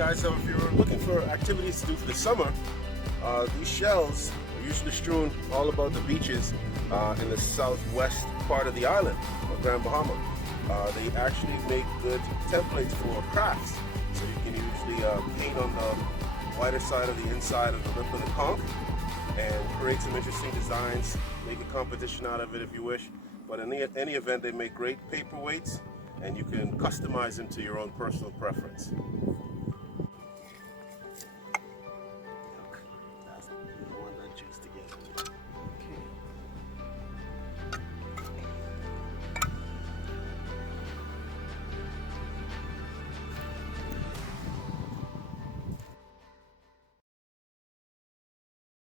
guys, so if you're looking for activities to do for the summer, these shells are usually strewn all about the beaches in the southwest part of the island of Grand Bahama. They actually make good templates for crafts, so you can usually paint on the wider side of the inside of the lip of the conch and create some interesting designs, make a competition out of it if you wish. But in any event, they make great paperweights, and you can customize them to your own personal preference.